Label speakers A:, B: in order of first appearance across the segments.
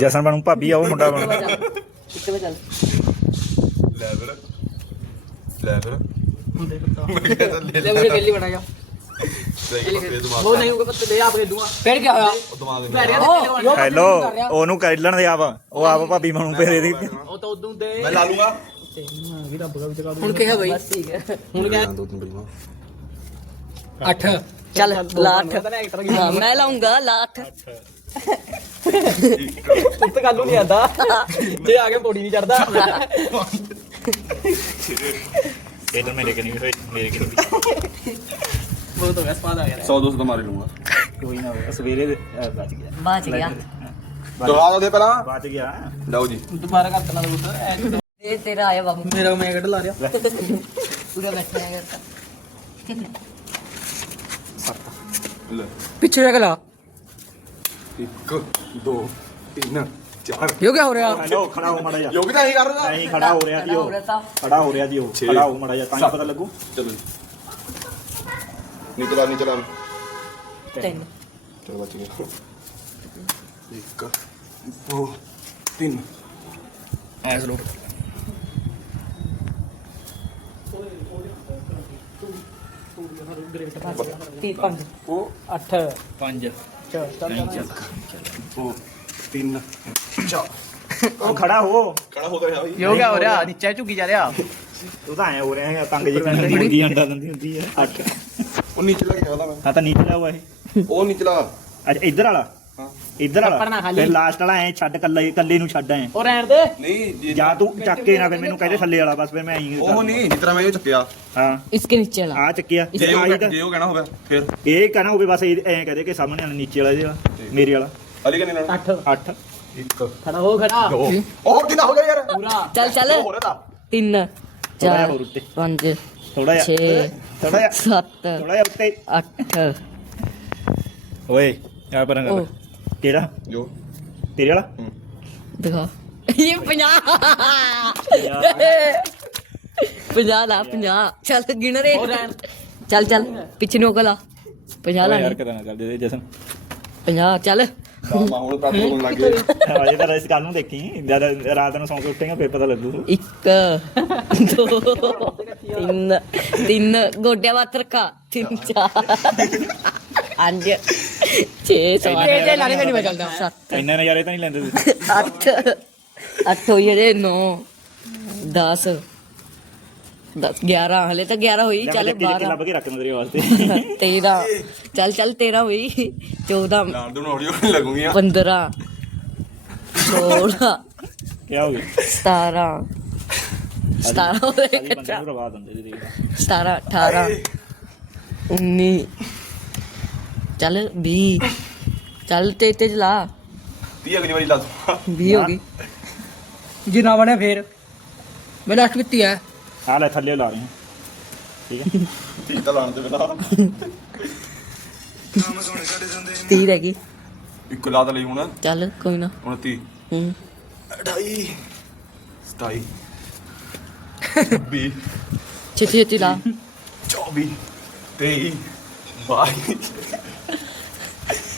A: ਜਸਨ ਬਣੂ ਭਾਬੀ ਆ ਉਹ ਮੁੰਡਾ ਬਣੂ
B: ਕਿੱਥੇ ਚੱਲ ਲੈ ਫਿਰ ਲੈ ਫਿਰ ਪਤਾ ਮੈਂ ਕਹਿੰਦਾ ਲੈ
A: ਲੈ ਮੇਰੇ ਪਹਿਲੀ ਬਣਾ ਜਾ ਉਹ ਨਹੀਂ ਹੋਗਾ ਪੱਤੇ ਦੇ ਆਪਰੇ ਫਿਰ
C: ਕੀ ਹੋਇਆ
D: ਉਹ ਦਿਮਾਗ ਦੇ ਹੈਲੋ ਉਹਨੂੰ ਕਰ ਲੈਣ ਦੇ ਆਪ ਉਹ ਆਪ ਭਾਬੀ ਮੈਨੂੰ ਦੇ ਦੀ ਉਹ
B: ਤਾਂ ਉਦੋਂ ਦੇ ਮੈਂ ਲਾ ਲੂੰਗਾ
A: ਹੁਣ ਕਿਹਾ ਬਈ
C: ਠੀਕ ਹੈ ਹੁਣ ਕਿਹਾ 8 ਚੱਲ ਲਾ 8 ਮੈਂ ਲਾਉਂਗਾ ਲਾ 8
A: ਪੁੱਤ ਕਾਲੂ ਨਹੀਂ ਆਂਦਾ ਜੇ ਆ ਕੇ ਪੌੜੀ ਨਹੀਂ ਚੜਦਾ
B: ਤਾਂ ਮੇਰੇ ਨਹੀਂ ਹੋਏ ਮੇਰੇ ਨਹੀਂ ਬਹੁਤ ਹੋ ਗਿਆ ਸਵਾਦ ਆ ਗਿਆ 100 200 ਮਾਰੇ ਲੂੰਗਾ
A: ਕੋਈ ਨਾ ਹੋਵੇ ਸਵੇਰੇ ਦੇ- ਅਹ, ਬਚ ਗਿਆ ਬਾਚ ਗਿਆ
B: ਦੁਆ ਦੇ ਪਹਿਲਾਂ
A: ਬਚ ਗਿਆ ਲਓ ਜੀ ਦੁਬਾਰਾ ਕਰ ਤਨਾ ਪੁੱਤ ਇਹ ਤੇਰਾ ਆਇਆ ਬਾਬੂ ਮੇਰਾ ਮੈਂ ਕੱਢ ਲਾ ਰਿਹਾ ਪੂਰਾ ਬੈਠਿਆ ਕਰਤਾ ਲੈ ਪਿੱਛੇ ਰਗਲਾ
B: एक दो तीन चार यो क्या हो ਰਿਹਾ ਹੈਲੋ ਖੜਾ ਹੋ ਮੜਾ ਜਾ ਯੋਗਤਾ ਹੀ ਕਰ ਰਿਹਾ ਨਹੀਂ ਖੜਾ ਹੋ ਰਿਹਾ ਜੀ ਉਹ ਖੜਾ ਹੋ ਰਿਹਾ ਜੀ ਉਹ ਖੜਾ ਹੋ ਮੜਾ ਜਾ ਤਾਂ ਹੀ ਪਤਾ ਲੱਗੂ ਚਲੋ ਨੀ ਚਲਾ ਨੀ ਚਲਾ ਤਿੰਨ ਚਲ ਬਚ ਗਿਆ ਇੱਕ ਦੋ ਤਿੰਨ
A: ਐਸ ਲੋ ਗ੍ਰੇਟ ਭਰ ਗਿਆ 3 5 ਉਹ 8
B: 5 ਦੋ ਤਿੰਨ ਚਾਰ
A: ਉਹ ਖੜਾ ਹੋ
B: ਖੜਾ ਹੋ ਗਿਆ ਭਾਈ
A: ਯੋ ਹੋ ਰਿਹਾ ਨੀਚੇ ਝੁੱਗੀ ਜਾ ਰਿਹਾ ਤੂੰ ਤਾਂ ਐ ਹੋ ਰਿਹਾ ਹੈ
B: ਤੰਗ ਜੀ ਪੈਂਦੀ ਅੰਡਾ ਦਿੰਦੀ ਹੁੰਦੀ ਹੈ ਅੱਠ ਉਹ ਨੀਚਲਾ ਕਿਹਾ ਉਹਦਾ ਮੈਂ ਆ
A: ਤਾਂ ਨੀਚਲਾ ਹੋਇਆ
B: ਇਹ ਉਹ ਨੀਚਲਾ
A: ਅੱਛਾ ਇੱਧਰ ਵਾਲਾ ਇੱਧਰ ਥੱਪੜ ਵਾਲਾ ਤੇ ਲਾਸਟ ਵਾਲਾ ਐ ਛੱਡ ਕੱਲੇ ਕੱਲੇ ਨੂੰ ਛੱਡ ਐ ਉਹ ਰਹਿਣ ਦੇ ਨਹੀਂ ਜਾਂ ਤੂੰ ਚੱਕ ਕੇ ਨਾ ਫਿਰ ਮੈਨੂੰ ਕਹਦੇ ਥੱਲੇ ਵਾਲਾ ਬਸ ਫਿਰ ਮੈਂ ਐਂ
B: ਉਹ ਨਹੀਂ ਜਿਸ ਤਰ੍ਹਾਂ ਮੈਂ ਇਹ ਚੱਕਿਆ
A: ਹਾਂ ਇਸਕੇ ਨੀਚੇ ਵਾਲਾ ਆ ਚੱਕਿਆ ਜੇ ਉਹ ਕਹਿਣਾ ਹੋਵੇ ਫਿਰ ਇਹ ਕਹਿਣਾ ਹੋਵੇ ਬਸ ਇਹ- ਐਂ ਕਹਦੇ ਕਿ ਸਾਹਮਣੇ ਵਾਲਾ ਨੀਚੇ ਵਾਲਾ ਜਿਹੜਾ ਵਾਲਾ ਮੇਰੇ ਵਾਲਾ ਅਲੀ ਕਿੰਨੇ ਨਾਲ 8 8 ਇੱਕ ਖੜਾ ਹੋ ਖੜਾ
B: ਹੋਰ ਕਿੰਨਾ ਹੋ ਗਿਆ ਯਾਰ
A: ਪੂਰਾ ਚੱਲ ਚੱਲ ਹੋਰ ਦਾ ਤਿੰਨ ਥੋੜ੍ਹਾ ਜਿਹਾ ਹੋਰ ਉੱਤੇ। ਪੰਜ ਥੋੜਾ ਜਿਹਾ 6 ਥੋੜਾ ਜਿਹਾ 7 ਥੋੜਾ ਜਿਹਾ ਉੱਤੇ 8 ਓਏ ਆ ਪਰਾਂਗਾ ਕਿਹੜਾ ਜੋ ਤੇਰੇ ਵਾਲਾ ਦਿਖਾ ਇਹ 50 50 ਲਾ 50 ਚੱਲ ਗਿਣ ਰੇ ਚੱਲ ਚੱਲ ਪਿੱਛੇ ਨੂੰ ਅਗਲਾ 50 ਲਾ ਯਾਰ
B: ਕਰਨਾ ਚੱਲ ਦੇ ਜਸਨ 50 ਚੱਲ ਮਾਹੌਲ ਪ੍ਰਾਪਤ ਹੋਣ ਲੱਗ
A: ਗਿਆ ਅਜੇ ਤਾਂ ਇਸ ਗੱਲ ਨੂੰ ਦੇਖੀ ਜਦ ਰਾਤ ਨੂੰ ਸੌਂ ਕੇ ਉੱਠੇਗਾ ਫੇਰ ਪਤਾ ਲੱਗੂ 1 2 3 3 ਗੋਡਿਆਂ ਵਾਤ ਰੱਖਾ 3 4 ਪੰਜ 6 ਸਵਾਰ ਤੇ ਤੇ ਲਾਰੇ ਨਹੀਂ ਮੈਂ ਚੱਲਦਾ 7 ਇੰਨਾ ਨਜ਼ਾਰੇ ਤਾਂ ਨਹੀਂ ਲੈਂਦੇ ਅੱਠ 8 8 ਹੋਈ ਇਹਦੇ 9 10 10 11 ਹਲੇ ਤਾਂ 11 ਹੋਈ ਚੱਲ 12 ਲੱਭ ਕੇ ਰੱਖ ਮੇਰੇ ਵਾਸਤੇ 13 ਚੱਲ ਚੱਲ 13 ਹੋਈ 14
B: ਲਾਰ ਦੋ ਆਡੀਓ ਨਹੀਂ ਲੱਗੂਗੀਆਂ
A: 15 16 ਕੀ ਹੋ ਗਿਆ 17 17 ਹੋ ਗਏ ਕੱਚਾ 17 18 19 ਚੱਲ 20 ਚੱਲ ਤੇ ਤੇ ਜਲਾ
B: 30 ਅਗਲੀ ਵਾਰੀ ਲਾ ਦੂੰਗਾ
A: 20 ਹੋ ਗਈ ਜੇ ਨਾ ਬਣਿਆ ਫੇਰ ਮੈਂ ਲਾਸਟ ਕੀਤੀ ਐ
B: ਆ ਲੈ ਥੱਲੇ ਲਾ ਰਹੀ ਠੀਕ ਹੈ ਠੀਕ ਤਾਂ ਲਾਣ ਦੇ ਬਿਨਾ 30 ਰਹਿ ਗਈ ਇੱਕ ਲਾ ਤਾਂ ਲਈ ਹੁਣ
A: ਚੱਲ ਕੋਈ ਨਾ ਹੁਣ ਹੂੰ 28 27 ਬੀ ਚੇਤੇ ਤੇ ਲਾ
B: 24 23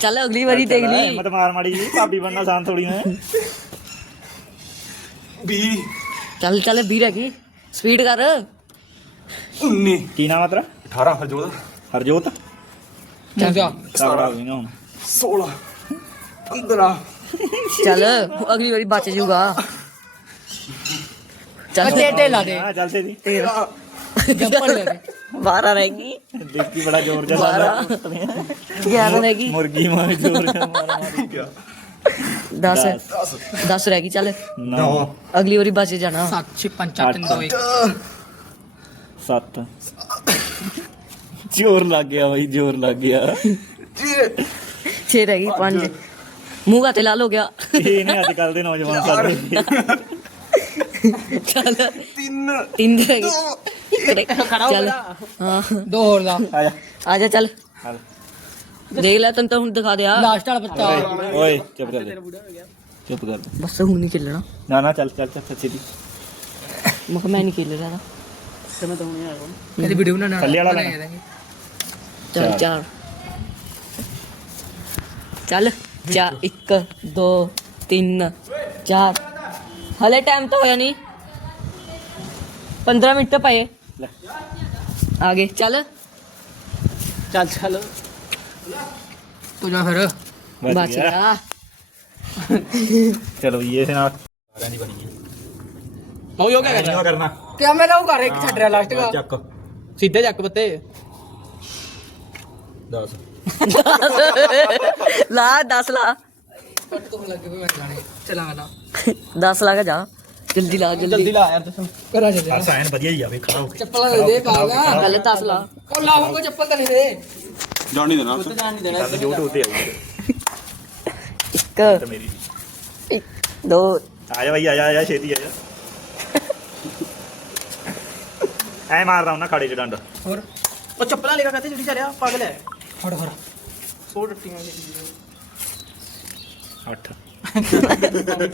A: ਚੱਲ ਅਗਲੀ ਵਾਰੀ ਦੇਖ ਲਈ ਮਤ ਮਾਰ ਮਾੜੀ ਜੀ ਭਾਬੀ ਬਣਨਾ ਸਾਂ ਥੋੜੀ ਨਾ ਹੈ। ਚੱਲ ਚੱਲ ਰਹਿ ਗਈ ਸਪੀਡ ਕਰ 19 ਕੀ ਨਾਮ ਆ ਤੇਰਾ 18 ਹਰਜੋਤ ਹਰਜੋਤ
B: ਸਾਰਾ ਵੀ ਨਾ 16 15
A: ਚੱਲ ਅਗਲੀ ਵਾਰੀ ਬਚ ਜਾਊਗਾ ਚੱਲ ਟੇਟੇ ਲਾ ਦੇ ਹਾਂ
B: ਚੱਲ ਤੇ ਦੀ 13
A: ਜੱਪੜ ਲੈ ਦੇ बारह रहेगी देखती बड़ा जोर का बारह ग्यारह रहेगी मुर्गी मार जोर का मारा दस है दस रहेगी चल नौ अगली बारी बच जाना सात सत
B: पंचायत दो सात जोर लग गया भाई जोर लग गया
A: छः रहेगी पांच मुंह का लाल हो गया
B: ये नहीं आजकल के नौजवान
A: सारे चल तीन तीन रहेगी ਕਰੇ ਚੱਲ ਹਾਂ ਦੋ ਹੋਰ ਲਾ ਆ ਜਾ ਆ ਜਾ ਚੱਲ ਦੇਖ ਲੈ ਤੈਨੂੰ ਤਾਂ ਹੁਣ ਦਿਖਾ ਦਿਆ ਲਾਸਟ
B: ਵਾਲਾ ਪੱਤਾ ਓਏ ਚੁੱਪ ਕਰ ਲੈ
A: ਚੁੱਪ ਕਰ ਬਸ ਹੁਣ ਨਹੀਂ ਖੇਲਣਾ
B: ਨਾ ਨਾ ਚੱਲ ਚੱਲ ਚੱਲ
A: ਸੱਚੀ ਦੀ ਮੈਂ ਕਿਹਾ ਮੈਂ ਨਹੀਂ ਖੇਲ ਰਿਹਾ ਇਹਦੀ ਵੀਡੀਓ ਬਣਾਣਾ ਥੱਲੇ ਵਾਲਾ ਲੈਣਾ। ਚੱਲ ਚਾਰ ਚੱਲ ਚਾ 1 2 3 4 ਹਲੇ ਟਾਈਮ ਤਾਂ ਹੋਇਆ ਨਹੀਂ 15 ਮਿੰਟ ਤਾਂ ਪਏ आगे चल चल चल तू जा फिर बच
B: चलो ये से ना
A: नहीं तो यो क्या करना क्या मैं लाऊं कर एक छड़ रहा लास्ट हाँ, का चक सीधे चक पत्ते 10 ला 10 ला कट तो लगे मैं जाने चला वाला 10 ला जा ਜਲਦੀ ਲਾ ਜਲਦੀ ਜਲਦੀ ਲਾ ਯਾਰ ਤੂੰ ਕਰਾ ਜਲਦੀ ਆ ਸਾਇਨ ਵਧੀਆ ਹੀ ਆ ਖੜਾ ਹੋ ਕੇ ਚੱਪਲਾਂ ਦੇ ਦੇ ਪਾਗਾ ਪਹਿਲੇ 10 ਲਾ ਉਹ ਲਾਉਂ ਕੋ ਚੱਪਲ ਤਾਂ ਨਹੀਂ ਦੇ
B: ਜਾਣ ਨਹੀਂ ਦੇਣਾ ਉੱਥੇ ਜਾਣ ਨਹੀਂ ਦੇਣਾ ਕੱਲ ਤੇ
A: ਆਈ ਤੇ ਮੇਰੀ ਇੱਕ ਦੋ
B: ਆ ਜਾ ਭਾਈ ਆ ਜਾ ਆ ਜਾ ਛੇਤੀ ਆ ਜਾ ਐ ਮਾਰਦਾ ਉਹਨਾਂ ਕਾੜੇ ਚ ਡੰਡ
A: ਹੋਰ ਉਹ ਚੱਪਲਾਂ ਲੈ ਕੇ ਕਹਤੇ ਜਿਹੜੀ ਚੜਿਆ ਪਾਗਲ ਹੈ ਫੜ ਫੜ 100 ਟੱਟੀਆਂ 8 ਹੋ ਗਿਆ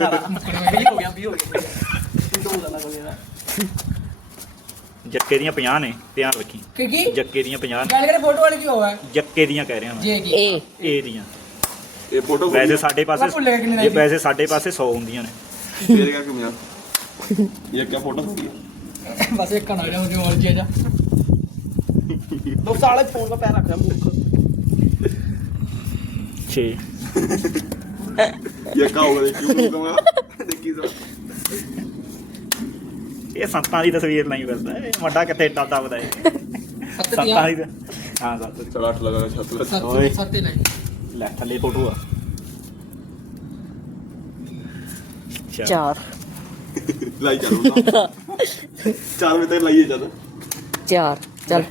A: 20 ਹੋ ਗਿਆ ਦੋ ਜੱਕੇ ਦੀਆਂ 50 ਨੇ ਧਿਆਨ ਰੱਖੀ ਕੀ ਜੱਕੇ ਦੀਆਂ 50 ਗੱਲ ਕਰੇ ਫੋਟੋ ਵਾਲੀ ਕੀ ਹੋਇਆ ਜੱਕੇ ਦੀਆਂ ਕਹਿ ਰਿਹਾ ਮੈਂ ਜੀ ਜੀ ਏ ਇਹ ਦੀਆਂ
B: ਇਹ ਫੋਟੋ ਵੈਸੇ ਸਾਡੇ ਮੈਂ ਪਾਸੇ ਇਹ ਵੈਸੇ ਸਾਡੇ ਪਾਸੇ 100 ਹੁੰਦੀਆਂ ਨੇ ਤੇਰੇ ਕਰਕੇ ਮਿਆ ਇਹ ਕਿਆ ਫੋਟੋ ਸੀ
A: ਬਸ ਇੱਕ ਕਣਾ ਰਿਹਾ ਹੋ ਆ ਜਾ ਦੋਸਤ ਵਾਲੇ ਫੋਨ ਦਾ ਪੈਰ ਰੱਖਿਆ
B: ਰਿਹਾ ਮੁੱਖ 6 यकाओ देखियो
A: तुम देखियो ਇਹ ਸੰਤਾਂ ਦੀ ਤਸਵੀਰ ਨਹੀਂ ਕਰਦਾ ਇਹ ਵੱਡਾ ਕਿੱਥੇ ਏਡਾ ਦੱਬਦਾ ਹੈ ਸੰਤਾਂ ਦੀ ਤਾਂ-
B: ਹਾਂ ਸੱਤ ਦੀ। चल आठ लगा
A: छत लगा ਓਏ। सत्य
B: नहीं ਲੈ ਥੱਲੇ ਫੋਟੋ ਆ ਅੱਛਾ। ਚਾਰ लाई चलो चार बजे तक लाइए चलो
A: ਚਾਰ ਚੱਲ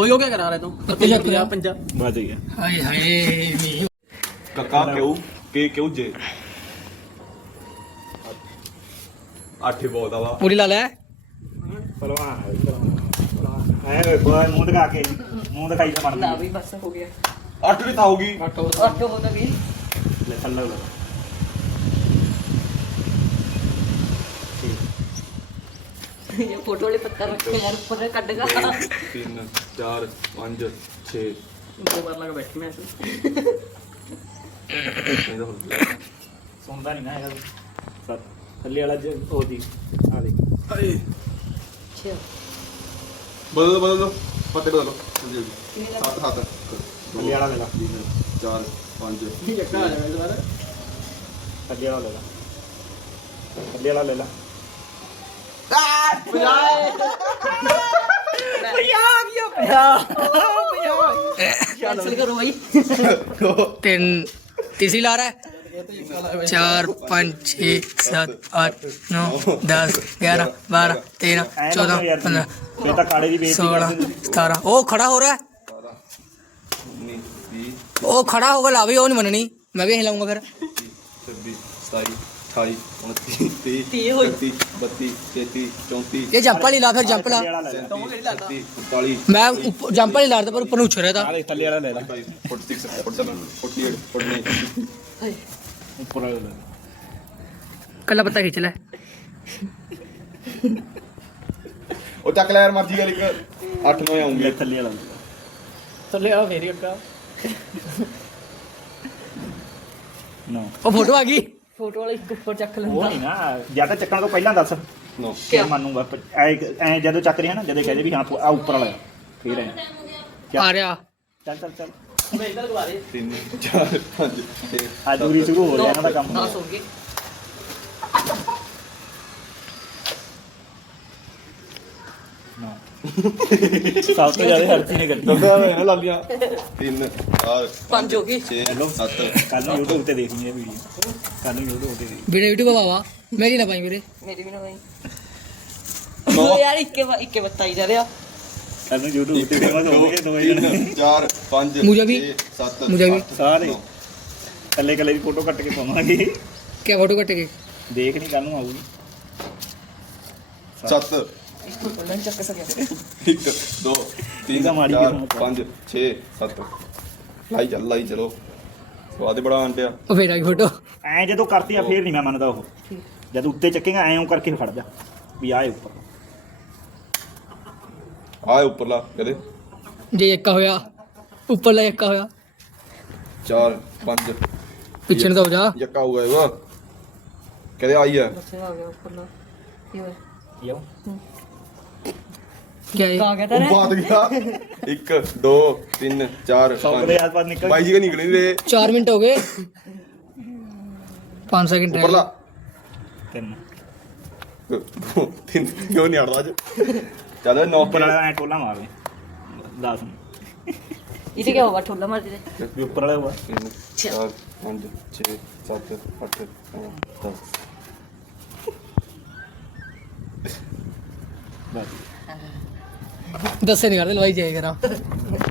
A: ओयो क्या करा रहे तुम
B: पंजा पंजा ਵੱਜ ਗਿਆ हाय हाय मी કાકા કેવું के કેવું जे આઠી बहुत आवा पूरी ला ले परवा है ਵੇ ਬੋਏ ਮੂੰਹ ਦਿਖਾ ਕੇ
A: ਮੂੰਹ ਦਿਖਾਈ ਤੇ ला अभी बस हो गया
B: आठ भी था होगी
A: आठ हो तो गई ਲੈ ਥੱਲੇ ਲੋ ये फोटो वाले पत्थर रखे यार ऊपर कट गया
B: 3 4 5 6
A: दो बार लगा बैठे मैं ऐसे ਸੁਣਦਾ ਨਹੀਂ ਨਾ ਸਰ ਥੱਲੇ ਵਾਲਾ ਉਹ ਦੀ
B: ਆ ਦੇ ਹਾਏ ਛੇ ਬਦਲ ਦੋ, ਬਦਲ ਦੋ ਪੱਤੇ ਬਦਲ ਦੋ ਜਲਦੀ ਜਲਦੀ ਸੱਤ ਸੱਤ ਥੱਲੇ ਵਾਲਾ ਲੈ ਲਾ ਤਿੰਨ, ਚਾਰ ਪੰਜ
A: ਕੀ ਚੱਕਾ ਆ ਜਾਣਾ ਇਸ
B: ਵਾਰ ਥੱਲੇ ਵਾਲਾ ਲੈ ਲਾ ਥੱਲੇ ਵਾਲਾ ਲੈ ਲਾ
A: ਤਿੰਨ ਤੀਸਰੀ ਲਾਰ ਹੈ 4 5 6 7 8 9 10 11 12 13 14 15 ਇਹ ਤਾਂ ਦੀ 16 17 ਉਹ ਖੜਾ ਹੋ ਰਿਹਾ ਹੈ ਉਹ ਖੜਾ ਹੋ ਗਿਆ ਲਾ ਵੀ ਉਹ ਨਹੀਂ ਮੰਨਣੀ ਮੈਂ ਵੀ ਹਿਲਾਉਂਗਾ ਫਿਰ
B: 26 27 29 30 32 33 34
A: ਇਹ ਜੰਪ ਵਾਲੀ ਲਾ ਫਿਰ ਜੰਪ ਲਾ ਮੈਂ ਉੱਪਰ- ਜੰਪ ਵਾਲੀ ਲਾਰਦਾ ਪਰ ਉੱਪਰ ਨੂੰ ਰਿਹਾ ਵਾਲਾ ਲਾ
B: 46 47
A: ਉੱਪਰ ਵਾਲਾ ਲੈ ਕੱਲਾ ਪੱਤਾ ਖਿੱਚ ਲੈ
B: ਉਹ ਚੱਕ ਲੈ ਯਾਰ ਮਰਜ਼ੀ ਵਾਲੀ
A: 8 9 ਆਉਂਗੀ ਥੱਲੇ ਵਾਲਾ ਥੱਲੇ ਆ ਫੇਰ ਅੱਗਾ ਨਾ ਉਹ ਫੋਟੋ ਆ ਗਈ ਫੋਟੋ ਵਾਲੀ ਉੱਪਰ ਚੱਕ ਉਹ ਲੈਂਦਾ ਨਹੀਂ ਨਾ ਜਾਂ ਤਾਂ ਚੱਕਣ ਤੋਂ ਪਹਿਲਾਂ ਦੱਸ ਨੋ ਕਿ ਮੰਨੂਗਾ ਐ ਐ ਜਦੋਂ ਚੱਕ ਰਿਹਾ ਨਾ ਜਦੇ ਕਹਦੇ ਵੀ ਹਾਂ ਤੂੰ ਆ ਉੱਪਰ ਵਾਲਾ ਫੇਰ ਆ ਰਿਹਾ
B: ਚੱਲ ਚੱਲ ਚੱਲ ਮੈਂ ਇਧਰ ਲਵਾ ਦੇ 3 4 5 6
A: ਆ ਦੂਰੀ ਸ਼ੁਰੂ ਹੋ ਰਿਹਾ ਨਾ ਦਾ ਕੰਮ ਨਾ ਹੋ ਗਏ
B: ਸਭ ਤੋਂ ਜ਼ਿਆਦਾ ਹਰਜੀ ਨੇ ਗੱਡੀ ਦੱਸਿਆ ਹੋਇਆ ਲਾਲੀਆਂ 3 4 ਪੰਜ ਹੋ ਗਈ 6 7 ਕੱਲ YouTube ਤੇ ਦੇਖਣੀ ਹੈ ਵੀਡੀਓ
A: ਕੱਲ ਨੂੰ YouTube ਤੇ ਦੇਖੀ ਵੀਡੀਓ YouTube ਬਾਵਾ ਮੇਰੀ ਨਾ ਪਾਈ ਮੇਰੇ ਮੇਰੀ ਵੀ ਨਾ ਭਾਈ ਦੋ ਯਾਰ ਇੱਕੇ ਇੱਕੇ ਬਤਾਈ ਜਾ ਰਿਹਾ
B: ਕੱਲ ਨੂੰ YouTube ਤੇ ਹੋ ਗਏ ਦੋ ਯਾਰ 4 5
A: ਵੀ 7 ਮੁਝੇ ਵੀ ਸਾਰੇ ਕੱਲੇ ਕੱਲੇ ਦੀ ਫੋਟੋ ਕੱਟ ਕੇ ਪਾਵਾਂਗੇ ਕੀ ਫੋਟੋ ਕੱਟ ਕੇ ਦੇਖ ਨਹੀਂ ਕੱਲ ਨੂੰ ਆਉਗੀ
B: 7 ਨਹੀਂ ਚੱਕ ਸਕਿਆ 1 2 3 ਮਾੜੀ 5 6 7 ਲਾਈ ਚੱਲ ਲਾਈ ਚਲੋ ਸਵਾਦ ਬੜਾ ਆਂਟਿਆ
A: ਉਹ ਫੇਰ ਆ ਫੋਟੋ ਐ ਜਦੋਂ ਕਰਤੀ ਆ ਫੇਰ ਨਹੀਂ ਮੈਂ ਮੰਨਦਾ ਉਹ ਜਦ ਉੱਤੇ ਚੱਕੇਗਾ ਐਂ ਕਰਕੇ ਫੜ ਜਾ
B: ਵੀ ਆਏ ਉੱਪਰ ਆਏ ਉੱਪਰਲਾ ਕਦੇ
A: ਜੇ ਇੱਕਾ ਹੋਇਆ ਉੱਪਰਲਾ ਇੱਕਾ ਹੋਇਆ
B: ਚਾਰ ਪੰਜ ਪਿੱਛੇ ਨੂੰ ਤਾਂ ਹੋ ਜਾ ਜੱਕਾ ਹੋ ਗਿਆ ਕਦੇ ਆਈ ਹੈ
A: ਪਿੱਛੇ ਆ ਗਿਆ ਉੱਪਰਲਾ ਕੀ ਹੋਇਆ ਯਾਰ ਕੀ
B: ਆ ਗਿਆ ਤਾਂ ਬਾਤ ਗਿਆ 1 2 3 4
A: 5 ਆਸ-ਪਾਸ ਨਿਕਲ ਬਾਈ ਜੀ ਕੇ ਨਿਕਲ ਨਹੀਂ ਰਹੇ 4 ਮਿੰਟ ਹੋ ਗਏ 5 सेकंड ਉੱਪਰ
B: ਲਾ ਤਿੰਨ ਤਿੰਨ ਕਿਉਂ ਨਹੀਂ ਅੜਦਾ ਅੱਜ ਚੱਲ ਉੱਪਰ ਨੌਪਰ
A: ਵਾਲਾ ਐ ਟੋਲਾ ਮਾਰਵੇ 10 ਇਹਦੇ ਕੀ ਹੋਗਾ ਟੋਲਾ ਮਾਰ
B: ਦੇ ਉੱਪਰ ਵਾਲਾ ਹੋਆ 4 5 6 7 8
A: 9 10 ਬਸ ਦੱਸੇ ਨਹੀਂ ਕਰਦੇ ਲਵਾਈ ਜਾਏ ਕਰਾਂ